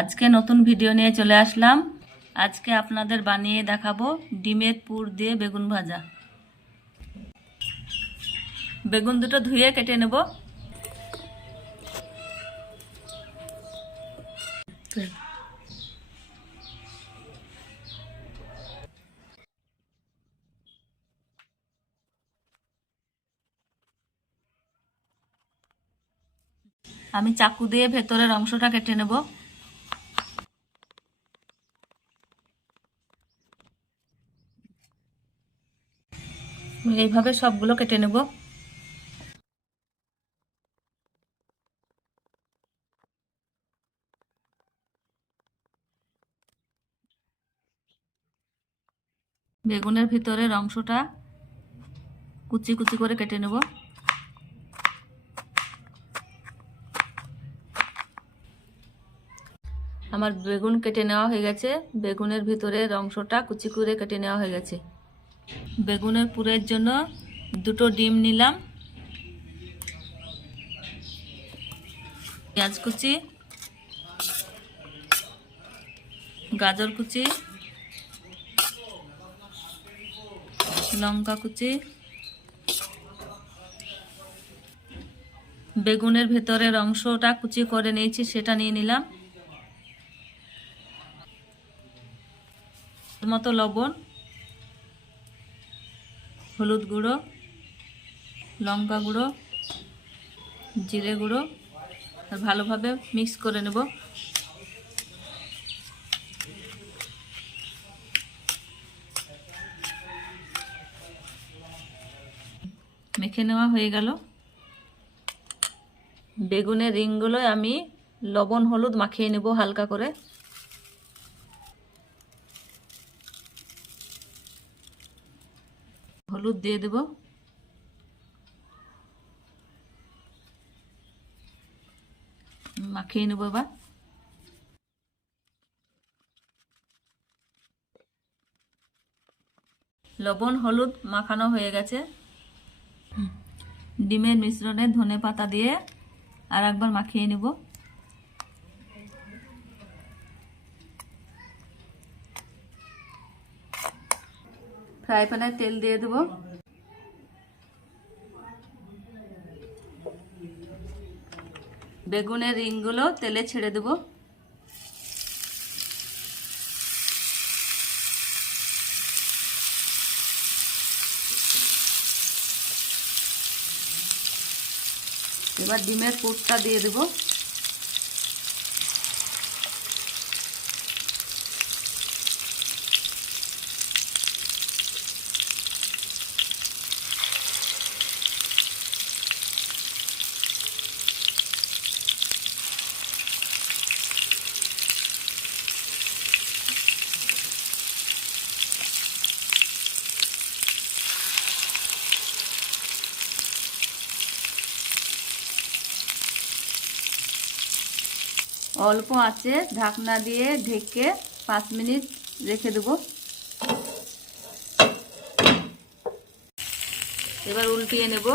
আজকে নতুন ভিডিও নিয়ে চলে আসলাম। আজকে আপনাদের বানিয়ে দেখাবো ডিমের পুর দিয়ে বেগুন ভাজা। বেগুন দুটো ধুয়ে কেটে নেব। আমি চাকু দিয়ে ভেতরের অংশটা কেটে নেব। এইভাবে সবগুলো কেটে নেব। বেগুনের ভিতরের অংশটা কুচি কুচি করে কেটে নেব। আমার বেগুন কেটে নেওয়া হয়ে গেছে। বেগুনের ভিতরের অংশটা কুচি করে কেটে নেওয়া হয়ে গেছে। বেগুনের পুরের জন্য দুটো ডিম নিলাম। পেঁয়াজ কুচি, গাজর কুচি, লঙ্কা কুচি। বেগুনের ভেতরের অংশটা কুচি করে নিয়েছি, সেটা নিয়ে নিলাম। মতো লবণ। হলুদ গুঁড়ো, লঙ্কা গুঁড়ো, জিরে গুঁড়ো ভালোভাবে মিক্স করে নেব। মেখে নেওয়া হয়ে গেল। বেগুনের রিংগুলো আমি লবণ, হলুদ মাখিয়ে নেব হালকা করে। হলুদ দিয়ে দেব। মাখিয়ে নেব এবার। লবণ হলুদ মাখানো হয়ে গেছে। ডিমের মিশ্রণে ধনে পাতা দিয়ে আর একবার মাখিয়ে নেব। ফ্রাই প্যানে তেল দিয়ে দেবো। বেগুনের রিংগুলো তেলে ছেড়ে দেবো। এবার ডিমের পুরটা দিয়ে দেবো। অল্প আছে, ঢাকনা দিয়ে ঢেকে পাঁচ মিনিট রেখে দেবো। এবার উল্টিয়ে নেব।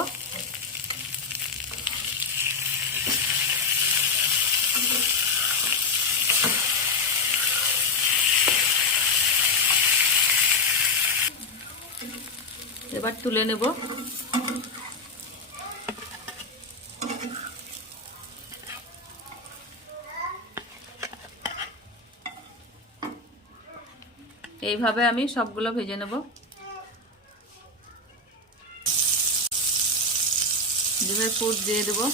এবার তুলে নেব। এইভাবে আমি সবগুলো ভেজে নেব। ডিমের ফুট দিয়ে দেবো।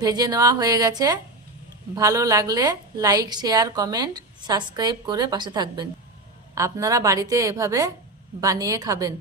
ভেজে নেওয়া হয়ে গেছে। ভালো লাগলে লাইক শেয়ার কমেন্ট সাবস্ক্রাইব করে পাশে থাকবেন। আপনারা বাড়িতে এভাবে বানিয়ে খাবেন।